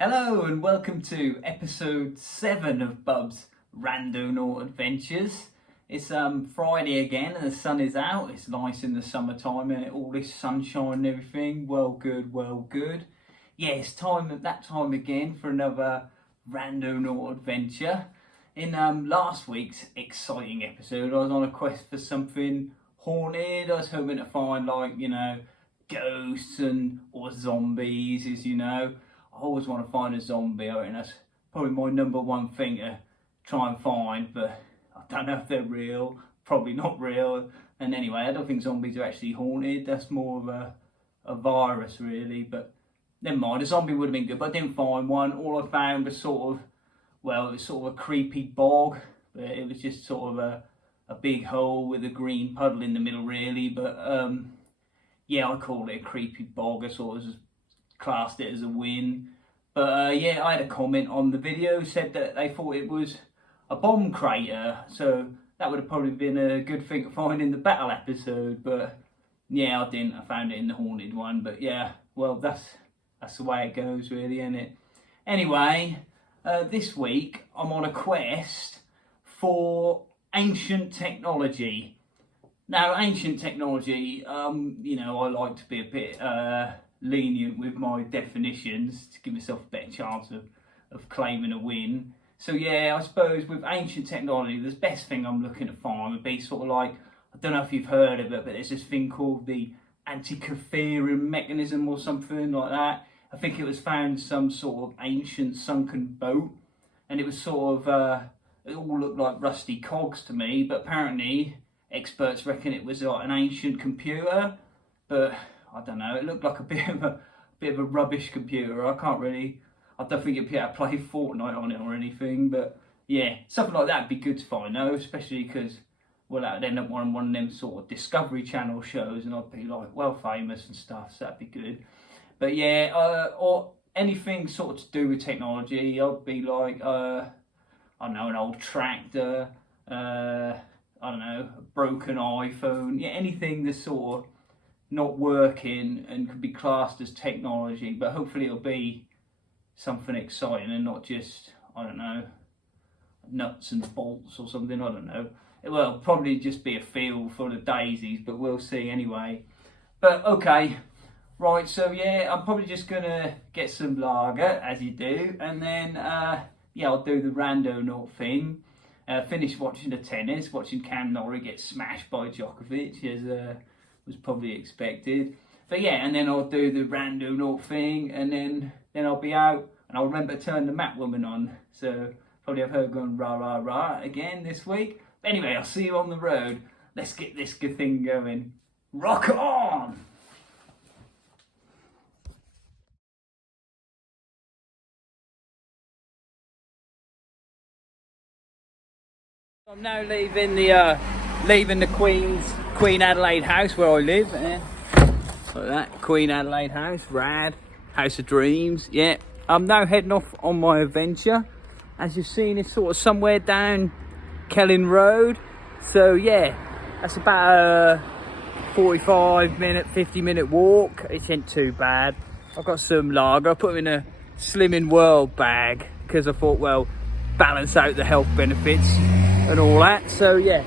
Hello and welcome to episode 7 of Bub'z Randonaught Adventures. It's Friday again and the sun is out. It's nice in the summertime and all this sunshine and everything. Well good. Yeah, it's that time again for another Randonaught adventure. In last week's exciting episode, I was on a quest for something haunted. I was hoping to find ghosts or zombies, as you know. I always want to find a zombie. I think that's probably my number one thing to try and find, but I don't know if they're real. Probably not real. And anyway, I don't think zombies are actually haunted. That's more of a virus, really. But never mind. A zombie would have been good, but I didn't find one. All I found was it was sort of a creepy bog. But it was just sort of a big hole with a green puddle in the middle, really. But yeah, I call it a creepy bog. I sort of classed it as a win. But yeah, I had a comment on the video, said that they thought it was a bomb crater, so that would have probably been a good thing to find in the battle episode. But yeah, I didn't. I found it in the haunted one. But yeah, well, that's the way it goes, really, isn't it? Anyway, this week I'm on a quest for ancient technology. Now, ancient technology, I like to be a bit lenient with my definitions to give myself a better chance of claiming a win. So yeah, I suppose with ancient technology, the best thing I'm looking to find would be sort of like, I don't know if you've heard of it, but there's this thing called the antikythera mechanism or something like that. I think it was found some sort of ancient sunken boat, and it was sort of, it all looked like rusty cogs to me, but apparently experts reckon it was like an ancient computer, but I don't know, it looked like a bit of a rubbish computer. I don't think you'd be able to play Fortnite on it or anything, but yeah, something like that would be good to find though, especially because, well, that would end up on one of them sort of Discovery Channel shows and I'd be like well famous and stuff, so that'd be good. But yeah, or anything sort of to do with technology, I'd be like, I don't know, an old tractor, I don't know, a broken iPhone, yeah, anything that's sort of not working and could be classed as technology, but hopefully it'll be something exciting and not just, I don't know, nuts and bolts or something. I don't know. Well, probably just be a field full of daisies, but we'll see anyway. But okay, right, so yeah, I'm probably just gonna get some lager, as you do, and then yeah, I'll do the Randonaught thing. Finish watching the tennis, watching Cam Norrie get smashed by Djokovic, as was probably expected. But yeah, and then I'll do the Randonaught thing, and then I'll be out, and I'll remember to turn the map woman on. So probably have her going rah rah rah again this week. But anyway, I'll see you on the road. Let's get this good thing going. Rock on! I'm now leaving the Queen Adelaide house where I live. Like that, Queen Adelaide house, rad, house of dreams. Yeah, I'm now heading off on my adventure. As you've seen, it's sort of somewhere down Kelling Road. So yeah, that's about a 45-minute, 50-minute walk. It ain't too bad. I've got some lager. I put them in a Slimming World bag because I thought, well, balance out the health benefits and all that. So yeah,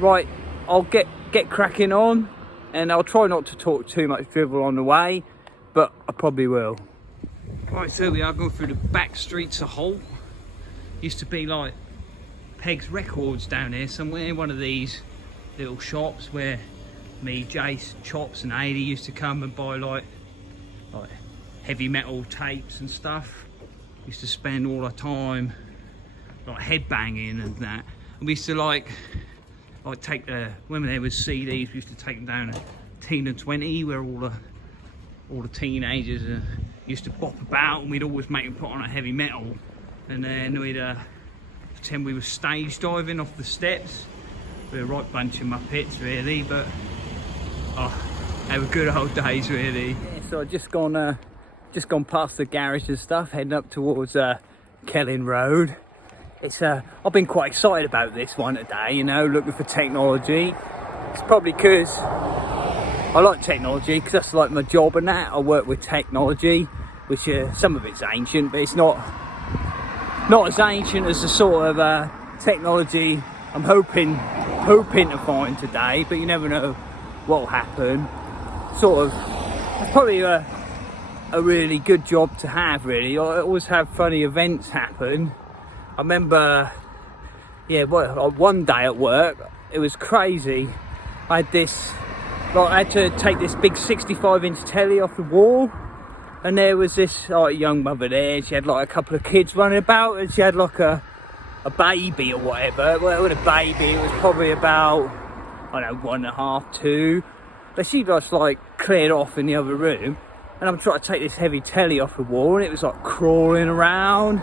right, I'll get cracking on, and I'll try not to talk too much drivel on the way, but I probably will. Right, so we are going through the back streets of Hull. Used to be like Peg's Records down here somewhere, one of these little shops where me, Jace, Chops and Adi used to come and buy like heavy metal tapes and stuff. Used to spend all our time like headbanging and that. And we used to like take when there was CDs, we used to take them down to Teen and 20, where all the teenagers used to bop about, and we'd always make them put on a heavy metal, and then we'd pretend we were stage diving off the steps. We were a right bunch of muppets, really, but they were good old days, really. Yeah, so I've just gone past the garage and stuff, heading up towards Kelling Road. I've been quite excited about this one today, looking for technology. It's probably because I like technology, because that's like my job and that. I work with technology, which some of it's ancient, but it's not as ancient as the sort of technology I'm hoping to find today. But you never know what will happen. Sort of, it's probably a really good job to have, really. I always have funny events happen. I remember, one day at work, it was crazy. I had to take this big 65-inch telly off the wall, and there was this young mother there. She had like a couple of kids running about, and she had like a baby or whatever. Well, with a baby, it was probably about, I don't know, 1.5, 2. But she just like cleared off in the other room, and I'm trying to take this heavy telly off the wall, and it was like crawling around,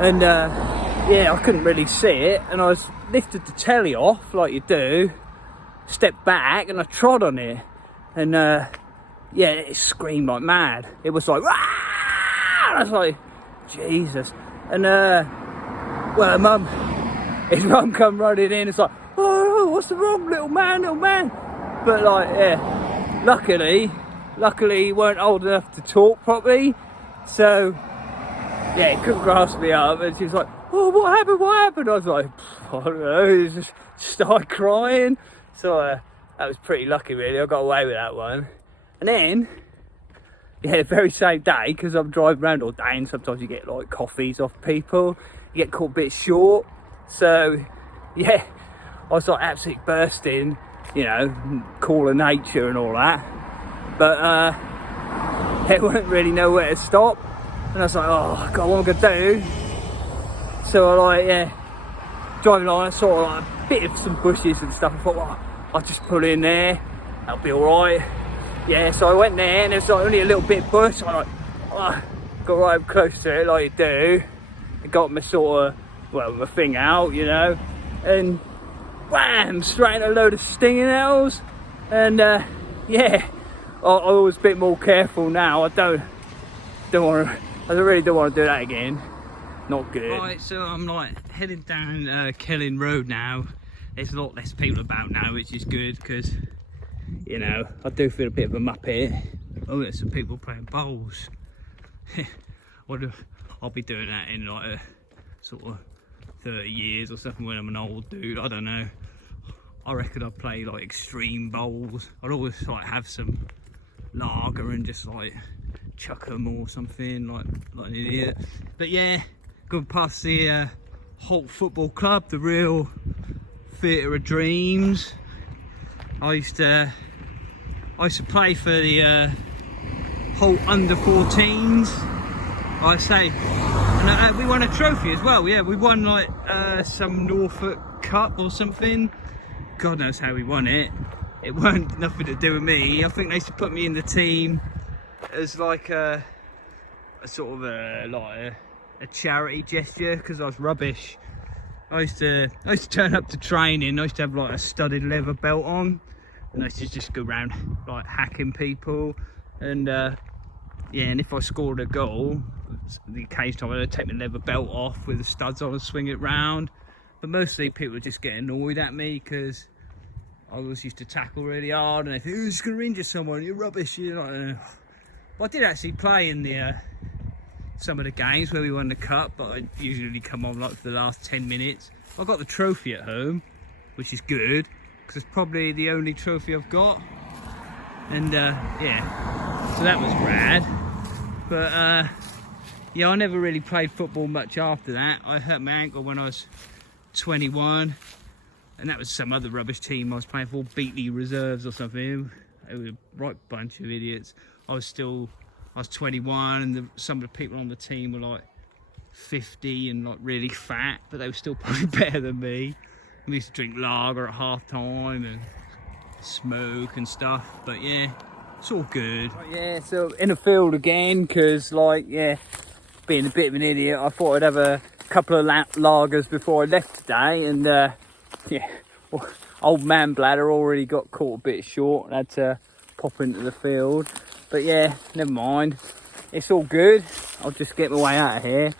and I couldn't really see it, and I lifted the telly off like you do, stepped back, and I trod on it, and it screamed like mad. It was like, "Rah!" I was like, Jesus. And his mum come running in. It's like, oh, what's the wrong, little man? But like, luckily he weren't old enough to talk properly, so he couldn't grasp me up. And she was like, oh, what happened? I was like, I don't know. He just started crying. So that was pretty lucky, really. I got away with that one. And then, the very same day, because I'm driving around all day, and sometimes you get like coffees off people, you get caught a bit short. So I was like absolutely bursting, call of nature and all that. But there wasn't really nowhere to stop. And I was like, oh God, what am I gonna do? So I driving along, I saw like a bit of some bushes and stuff. I thought, well, I'll just pull in there, that'll be alright. So I went there, and there's like only a little bit of bush. I got right up close to it like you do. I got my my thing out, and wham, straight in a load of stinging nettles. And I was a bit more careful now. I really don't want to do that again. Not good. Right, so I'm like heading down Kelling Road now. There's a lot less people about now, which is good, because I do feel a bit of a muppet. Oh, there's some people playing bowls. I'll be doing that in like a sort of 30 years or something when I'm an old dude. I don't know. I reckon I'd play like extreme bowls. I'd always like have some lager and just like chuck them or something like an idiot. But going past the Holt Football Club, the real theatre of dreams. I used to play for the Holt under 14s, I say, and we won a trophy as well. We won like some Norfolk Cup or something. God knows how we won it. It weren't nothing to do with me. I think they used to put me in the team as like a sort of a charity gesture, because I was rubbish. I used to turn up to training. I used to have like a studded leather belt on, and I used to just go around like hacking people. And and if I scored a goal, the occasional time I'd take my leather belt off with the studs on and swing it round. But mostly people would just get annoyed at me because I always used to tackle really hard, and they think, "Oh, you're just going to injure someone, you're rubbish." But I did actually play in the some of the games where we won the cup, but I usually come on like for the last 10 minutes. I got the trophy at home, which is good, because it's probably the only trophy I've got. And so that was rad. But I never really played football much after that. I hurt my ankle when I was 21, and that was some other rubbish team I was playing for, Beatley Reserves or something. It was a right bunch of idiots. I was 21, and some of the people on the team were like 50 and like really fat, but they were still probably better than me. We used to drink lager at half time and smoke and stuff, but it's all good. So in the field again, because being a bit of an idiot, I thought I'd have a couple of lagers before I left today, and old man bladder already got caught a bit short and had to pop into the field. But never mind, it's all good. I'll just get my way out of here.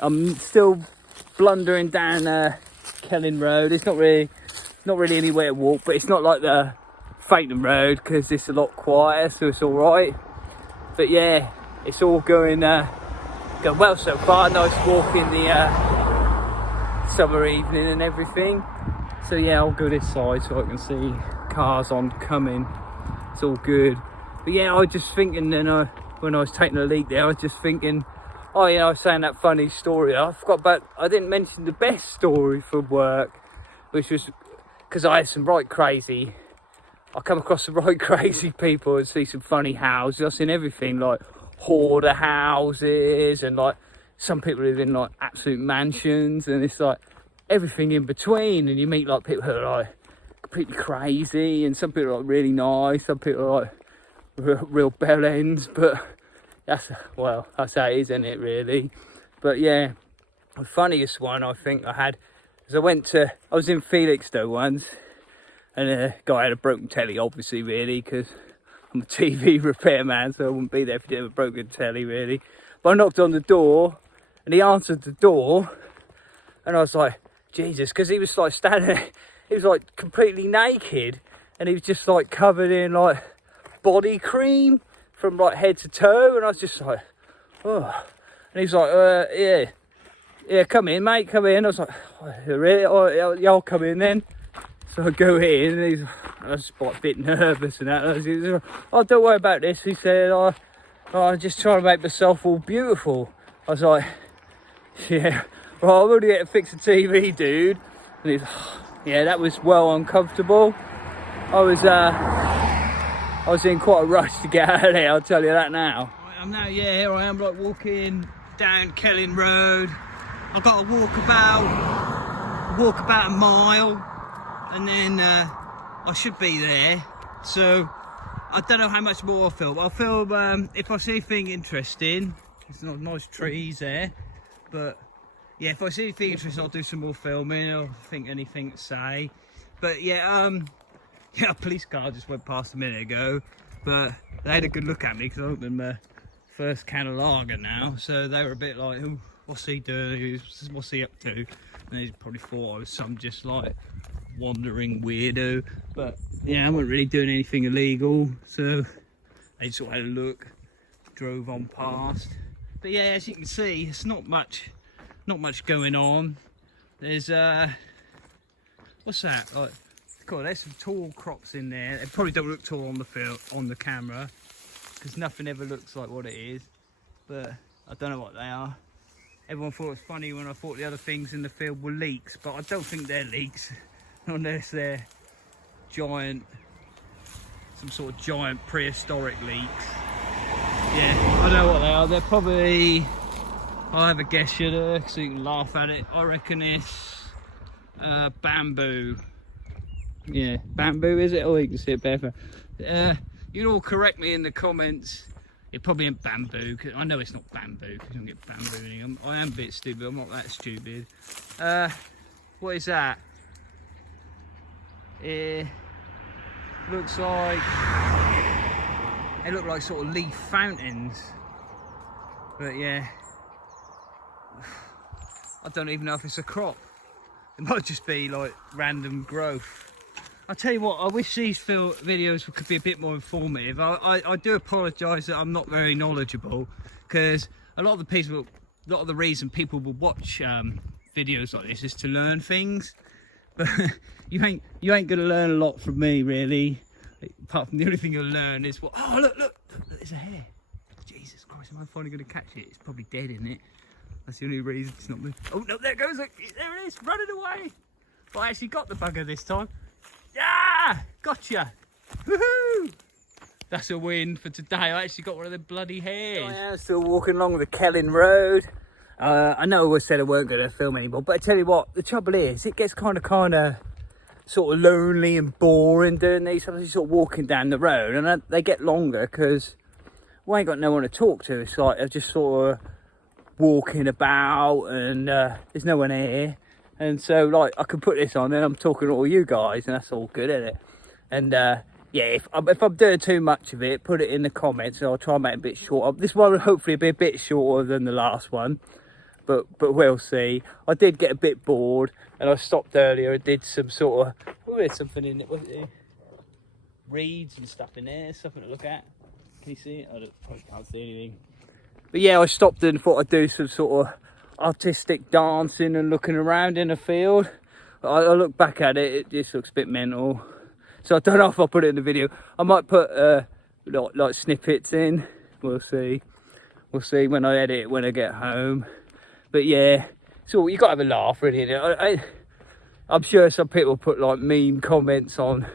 I'm still blundering down Kelling Road. It's not really anywhere to walk, but it's not like the Fakenham Road, because it's a lot quieter, so it's all right. But it's all going well so far. Nice walk in the summer evening and everything. So yeah, I'll go this side so I can see cars oncoming. It's all good. But yeah, I was just thinking then when I was taking a leak there, I was just thinking, oh yeah, I was saying that funny story. I forgot about, I didn't mention the best story from work, which was because I had some right crazy, I come across some right crazy people and see some funny houses. I've seen everything like hoarder houses and like some people live in like absolute mansions, and it's like everything in between. And you meet like people who are like completely crazy, and some people are like really nice, some people are like real bell ends, but that's how it is, isn't it, really? But yeah, the funniest one I think I had is I was in Felixstowe once, and a guy had a broken telly, obviously, really, because I'm a TV repairman, so I wouldn't be there if he didn't have a broken telly, really. But I knocked on the door, and he answered the door, and I was like, Jesus, because he was like standing there, he was like completely naked, and he was just like covered in like body cream from like head to toe, and I was just like, oh. And he's like, yeah, come in, mate, come in. I was like, oh, really? Oh, yeah, I'll come in then. So I go in, and I was like a bit nervous and that. And he was, oh, don't worry about this. He said, I'm just trying to make myself all beautiful. I was like, yeah, well, I'm only here to fix a TV, dude. And he's, yeah, that was well uncomfortable. I was in quite a rush to get out of there, I'll tell you that now. I'm now, yeah, here I am, like walking down Kelling Road. I've got to walk about a mile, and then I should be there. So I don't know how much more I'll film. I'll film if I see anything interesting. There's not nice trees there, but yeah, if I see anything interesting, I'll do some more filming. I'll think anything to say. But yeah, yeah, a police car just went past a minute ago, but they had a good look at me because I opened my first can of lager now, so they were a bit like, oh, what's he doing, what's he up to? And they probably thought I was some just like wandering weirdo, but yeah, I wasn't really doing anything illegal, so they just sort of had a look, drove on past. But yeah, as you can see, it's not much going on. There's what's that, like, God, there's some tall crops in there. They probably don't look tall on the camera, because nothing ever looks like what it is, but I don't know what they are. Everyone thought it was funny when I thought the other things in the field were leeks, but I don't think they're leeks unless they're giant, some sort of giant prehistoric leeks. Yeah, I know what they are. They're probably, I'll have a guess, so you can laugh at it. I reckon it's bamboo. Yeah, bamboo, is it? Oh, you can see it better. You can all correct me in the comments. It probably ain't bamboo, cause I know it's not bamboo, because you don't get bamboo in them. I am a bit stupid, I'm not that stupid. What is that? It looks like, they look like sort of leaf fountains. But yeah, I don't even know if it's a crop. It might just be like random growth. I'll tell you what, I wish these videos could be a bit more informative. I do apologise that I'm not very knowledgeable, because a lot of the reason people will watch videos like this is to learn things. But you ain't gonna learn a lot from me, really. Apart from the only thing you'll learn is what, oh look, there's a hare. Jesus Christ, am I finally gonna catch it? It's probably dead, isn't it? That's the only reason it's not moving. Oh no, there it goes, look, there it is, running away. But I actually got the bugger this time. Ah, gotcha! Woohoo! That's a win for today. I actually got one of the bloody hares. I am still walking along the Kelling Road. I know I always said I weren't going to film anymore, but I tell you what, the trouble is, it gets kind of sort of lonely and boring doing these. Sometimes you're sort of walking down the road, and they get longer because we ain't got no one to talk to. It's like I'm just sort of walking about, and there's no one here. And so, like, I can put this on, and I'm talking to all you guys, and that's all good, isn't it? And yeah, if I'm doing too much of it, put it in the comments, and I'll try and make it a bit shorter. This one will hopefully be a bit shorter than the last one, but we'll see. I did get a bit bored, and I stopped earlier and did some sort of, oh, there's something in it, was it? Reeds and stuff in there, something to look at. Can you see it? I probably can't see anything. But yeah, I stopped and thought I'd do some sort of artistic dancing and looking around in the field. I look back at it, it just looks a bit mental. So I don't know if I'll put it in the video. I might put like snippets in. We'll see. We'll see when I edit it, when I get home. But yeah, so you got to have a laugh, really. I'm sure some people put like mean comments on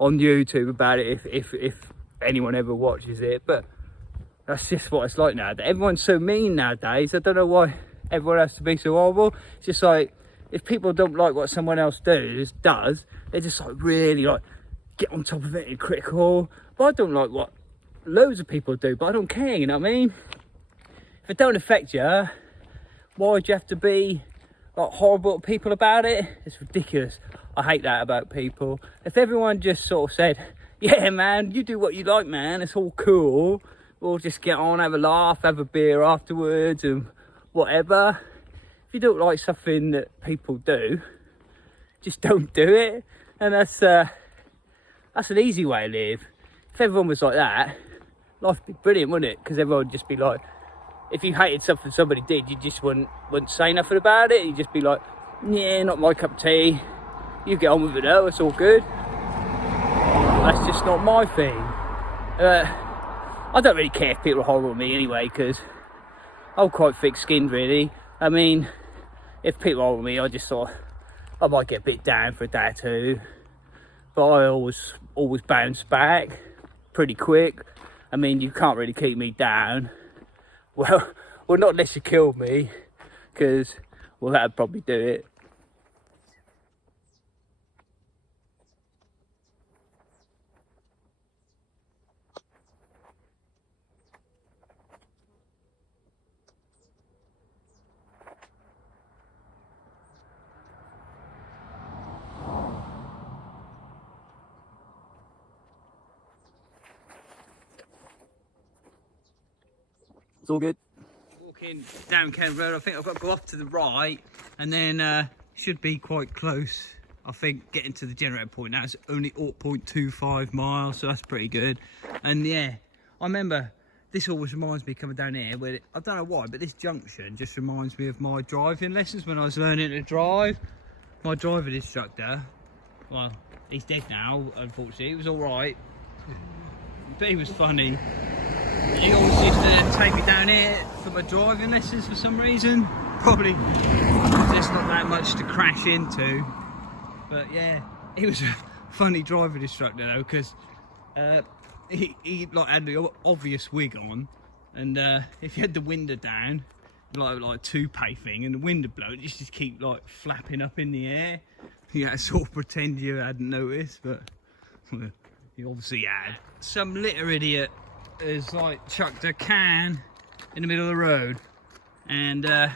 YouTube about it if anyone ever watches it. But that's just what it's like now. Everyone's so mean nowadays. I don't know why everyone has to be so horrible. It's just like, if people don't like what someone else does, they just like really like get on top of it and critical. But I don't like what loads of people do, but I don't care, you know what I mean? If it don't affect you, why'd you have to be like horrible to people about it? It's ridiculous. I hate that about people. If everyone just sort of said, yeah man, you do what you like man, it's all cool, we'll just get on, have a laugh, have a beer afterwards and whatever. If you don't like something that people do, just don't do it. And that's an easy way to live. If everyone was like that, life would be brilliant, wouldn't it? Because everyone would just be like, if you hated something somebody did, you just wouldn't say nothing about it. You'd just be like, yeah, not my cup of tea. You get on with it though, it's all good. That's just not my thing. I don't really care if people are horrible to me anyway, because I'm quite thick-skinned, really. I mean, if people are with me, I just thought I might get a bit down for a day or two, but I always bounce back pretty quick. I mean, you can't really keep me down. Well, not unless you kill me, because well, that'd probably do it. It's all good. Walking down Kent Road, I think I've got to go off to the right and then should be quite close. I think getting to the generator point now, it's only 0.25 miles, so that's pretty good. And yeah, I remember this always reminds me coming down here, where I don't know why, but this junction just reminds me of my driving lessons when I was learning to drive. My driving instructor, well, he's dead now, unfortunately. He was all right, but he was funny. He always used to take me down here for my driving lessons for some reason. Probably there's not that much to crash into. But yeah, he was a funny driving instructor though, because he like had the obvious wig on, and if you had the window down, like a toupee thing, and the wind would blow, it just keep like flapping up in the air. You had to sort of pretend you hadn't noticed, but well, you obviously had. Some litter idiot has like chucked a can in the middle of the road, and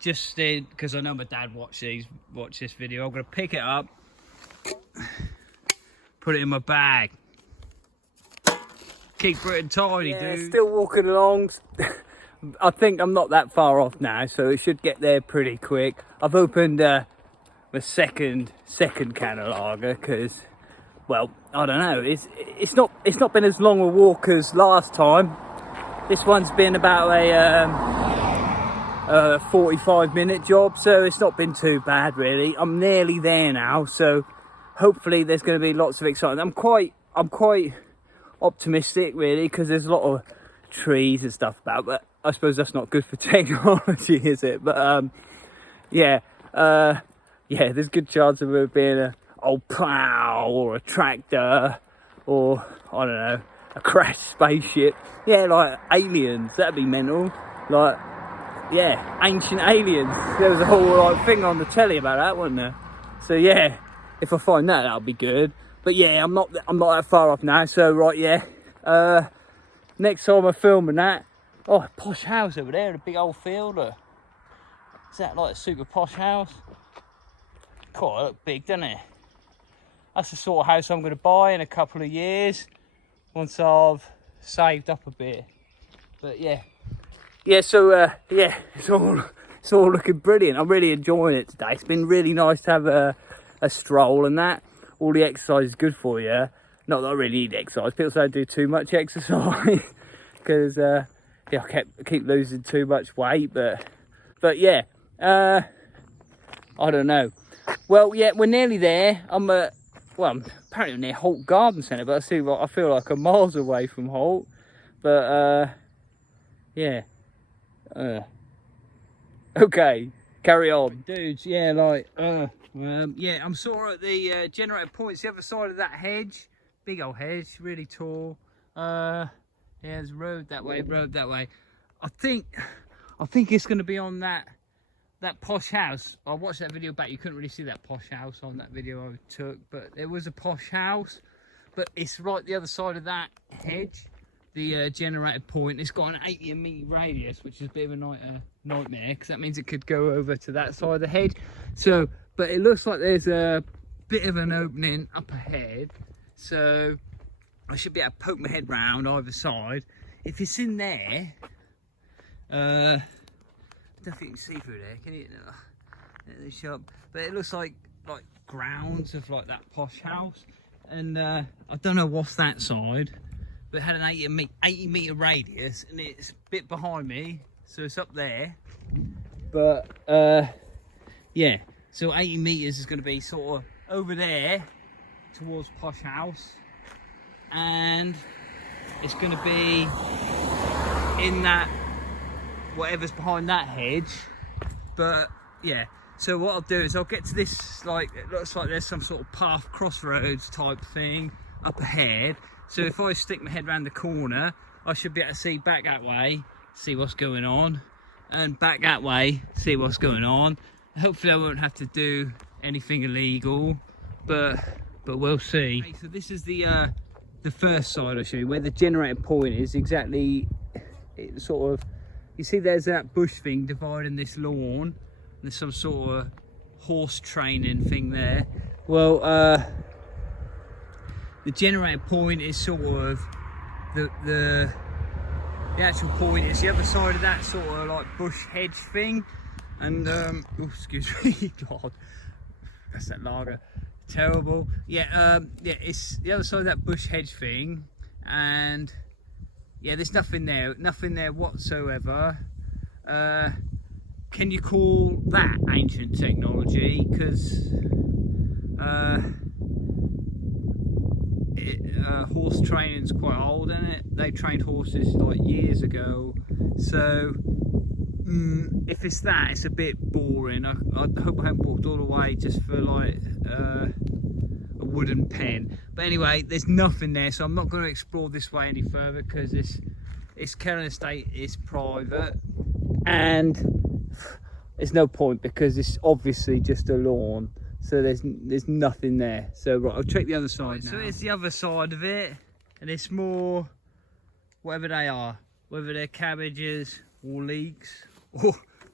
just because I know my dad watched this video, I'm gonna pick it up, put it in my bag, keep Britain tidy, dude. Still walking along. I think I'm not that far off now, so it should get there pretty quick. I've opened the second can of lager because, well, I don't know. It's not been as long a walk as last time. This one's been about a 45-minute job, so it's not been too bad really. I'm nearly there now, so hopefully there's going to be lots of excitement. I'm quite optimistic really, because there's a lot of trees and stuff about, but I suppose that's not good for technology, is it? But yeah, there's a good chance of it being a old plough or a tractor or, I don't know, a crashed spaceship. Yeah, like aliens, that'd be mental. Like, yeah, ancient aliens. There was a whole like thing on the telly about that, wasn't there? So yeah, if I find that, that'll be good. But yeah, I'm not that far off now. So right, yeah. Next time I'm filming that, oh, posh house over there, a big old field. Is that like a super posh house? God, it looks big, doesn't it? That's the sort of house I'm going to buy in a couple of years, once I've saved up a bit. But yeah, so yeah, it's all looking brilliant. I'm really enjoying it today. It's been really nice to have a stroll and that. All the exercise is good for you. Not that I really need exercise. People say I do too much exercise because yeah, I keep losing too much weight, but yeah, I don't know. Well, yeah, we're nearly there. I'm apparently near Holt Garden Centre, but I feel like I'm miles away from Holt. But yeah, okay, carry on, dudes. Yeah, like yeah, I'm sort of at the generator points, the other side of that hedge, big old hedge, really tall. Yeah, there's road that way, I think it's going to be on that posh house. I watched that video back, you couldn't really see that posh house on that video I took, but there was a posh house, but it's right the other side of that hedge, the generated point. It's got an 80 metre radius, which is a bit of a nightmare, because that means it could go over to that side of the hedge. So, but it looks like there's a bit of an opening up ahead, so I should be able to poke my head round either side. If it's in there, I don't think you can see through there, can you? The shop, but it looks like grounds of like that posh house, and I don't know what's that side, but it had an 80 metre radius, and it's a bit behind me, so it's up there. But yeah, so 80 metres is going to be sort of over there towards posh house, and it's going to be in that whatever's behind that hedge. But yeah, so what I'll do is I'll get to this, like, it looks like there's some sort of path crossroads type thing up ahead, so if I stick my head around the corner, I should be able to see back that way, see what's going on, and back that way, see what's going on. Hopefully I won't have to do anything illegal, but we'll see. Okay, so this is the first side I'll show you, where the generator point is. Exactly, it sort of, you see there's that bush thing dividing this lawn. There's some sort of horse training thing there. Well, the generator point is sort of the actual point is the other side of that sort of like bush hedge thing. And oh, excuse me, God, that's that lager, terrible. Yeah, yeah, it's the other side of that bush hedge thing, and yeah, there's nothing there whatsoever. Can you call that ancient technology? Because horse training's quite old, isn't it? They trained horses like years ago, so if it's that, it's a bit boring. I hope I haven't walked all the way just for like a wooden pen. But anyway, there's nothing there, so I'm not going to explore this way any further, because it's Kellan Estate is private, and there's no point, because it's obviously just a lawn, so there's nothing there. So right, I'll check the other side now. So it's the other side of it, and it's more whatever they are, whether they're cabbages or leeks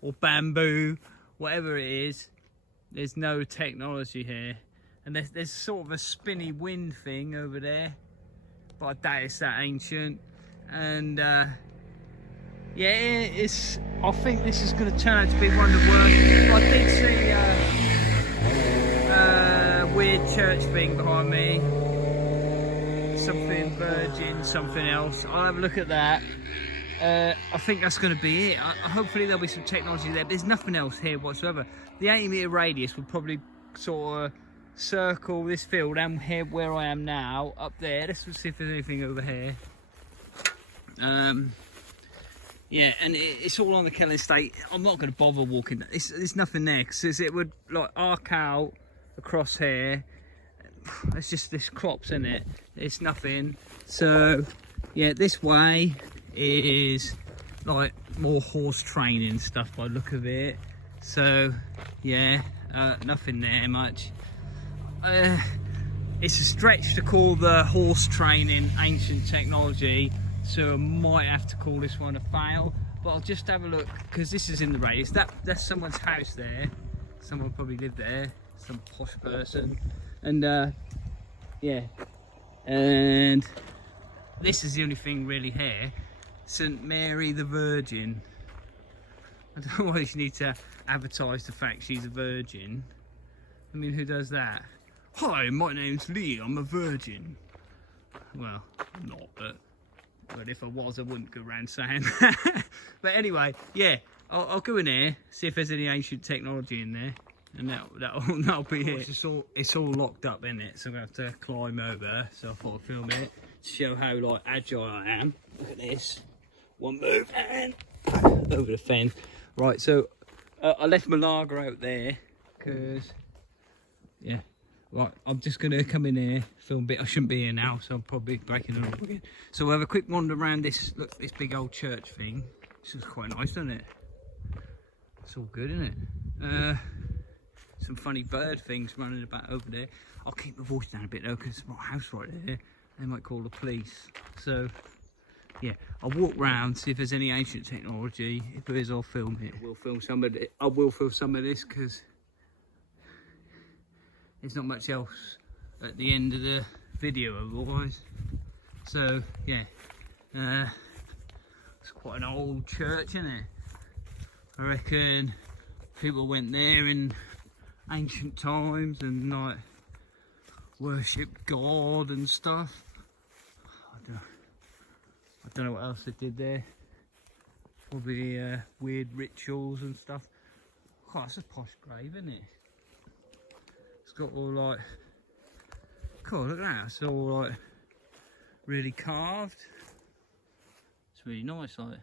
or bamboo, whatever it is, there's no technology here. And there's sort of a spinny wind thing over there, but I doubt it's that ancient. And yeah, I think this is going to turn out to be one of the worst. I did see a weird church thing behind me, something virgin, something else. I'll have a look at that. I think that's going to be it. Hopefully there'll be some technology there, but there's nothing else here whatsoever. The 80 metre radius would probably sort of circle this field and here where I am now, up there. Let's see if there's anything over here. Yeah, and it's all on the Kellan Estate. I'm not going to bother walking. There's nothing there, because it would like arc out across here. It's just this crops in it. It's nothing. So yeah, this way is like more horse training stuff by the look of it. So yeah, nothing there much. It's a stretch to call the horse training ancient technology, so I might have to call this one a fail, but I'll just have a look, because this is in the race. That's someone's house there. Someone probably lived there, some posh person. And yeah, and this is the only thing really here. St Mary the Virgin. I don't know why you need to advertise the fact she's a virgin. I mean, who does that? Hi, my name's Lee, I'm a virgin. Well, I'm not, but But if I was, I wouldn't go around saying that. But anyway, yeah, I'll go in there, see if there's any ancient technology in there, and that'll be it. It's all locked up in it, so we have to climb over. So I thought I'd film it to show how like agile I am. Look at this, one move and over the fence. Right, so I left my lager out there because yeah. Right, I'm just going to come in here, film a bit. I shouldn't be here now, so I'm probably breaking it up again. So we'll have a quick wander around this, look, this big old church thing. This is quite nice, isn't it? It's all good, isn't it? Some funny bird things running about over there. I'll keep my voice down a bit though, because it's my house right there. They might call the police. So, yeah, I'll walk round, see if there's any ancient technology. If there is, I'll film it. I will film some of this, because there's not much else at the end of the video otherwise. So yeah, it's quite an old church, isn't it? I reckon people went there in ancient times and like worshipped God and stuff. I don't know what else they did there. Probably weird rituals and stuff. Oh, it's a posh grave, isn't it? Got all like, cool, look at that, it's all like really carved. It's really nice, like.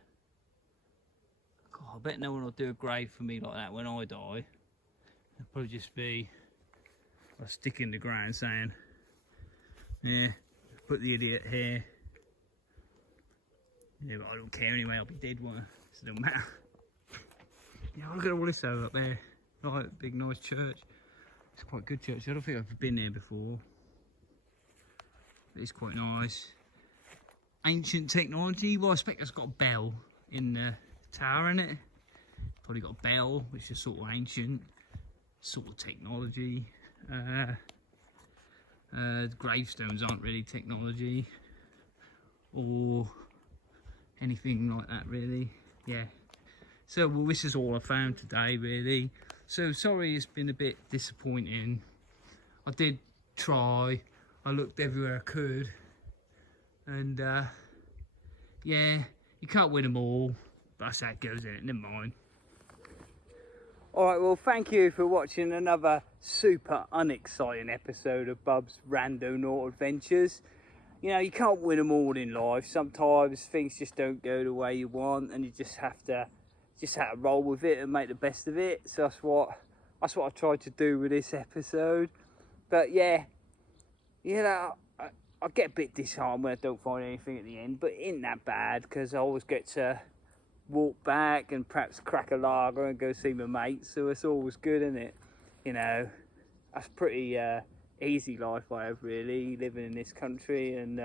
God, I bet no one will do a grave for me like that when I die. It'll probably just be a stick in the ground saying, yeah, put the idiot here. Yeah, but I don't care anyway, I'll be dead one, so it don't matter. Yeah, look at all this over up there, like big nice church. It's quite a good church. I don't think I've been there before. It's quite nice. Ancient technology. Well, I expect it's got a bell in the tower, in it. Probably got a bell, which is sort of ancient, sort of technology. Gravestones aren't really technology or anything like that, really. Yeah. So, well, this is all I found today, really. So sorry it's been a bit disappointing. I did try, I looked everywhere I could, and yeah, you can't win them all, but that's how it goes, isn't it? Never mind. Alright, well thank you for watching another super unexciting episode of Bub'z Randonaught Adventures. You know, you can't win them all in life. Sometimes things just don't go the way you want and you just have to roll with it and make the best of it. So that's what I tried to do with this episode. But yeah, you know, I get a bit disheartened when I don't find anything at the end, but it ain't that bad because I always get to walk back and perhaps crack a lager and go see my mates, so it's always good, isn't it? You know, that's pretty easy life I have, really, living in this country and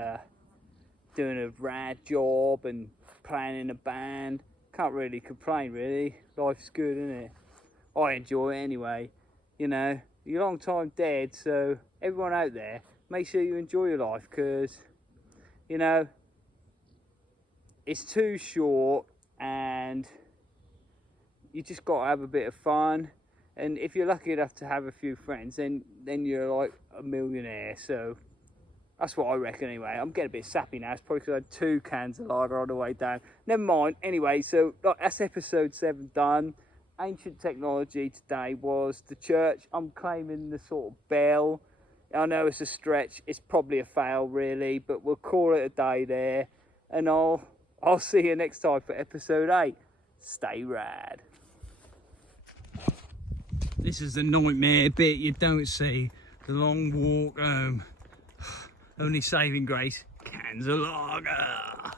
doing a rad job and playing in a band. Can't really complain, really. Life's good, isn't it? I enjoy it anyway. You know, you're a long time dead, so everyone out there, make sure you enjoy your life, because, you know, it's too short and you just got to have a bit of fun. And if you're lucky enough to have a few friends, then you're like a millionaire. So that's what I reckon anyway. I'm getting a bit sappy now. It's probably because I had 2 cans of lager on the way down. Never mind. Anyway, so that's episode 7 done. Ancient technology today was the church. I'm claiming the sort of bell. I know it's a stretch. It's probably a fail, really. But we'll call it a day there. And I'll see you next time for episode 8. Stay rad. This is the nightmare bit you don't see. The long walk home. Only saving grace, cans of lager.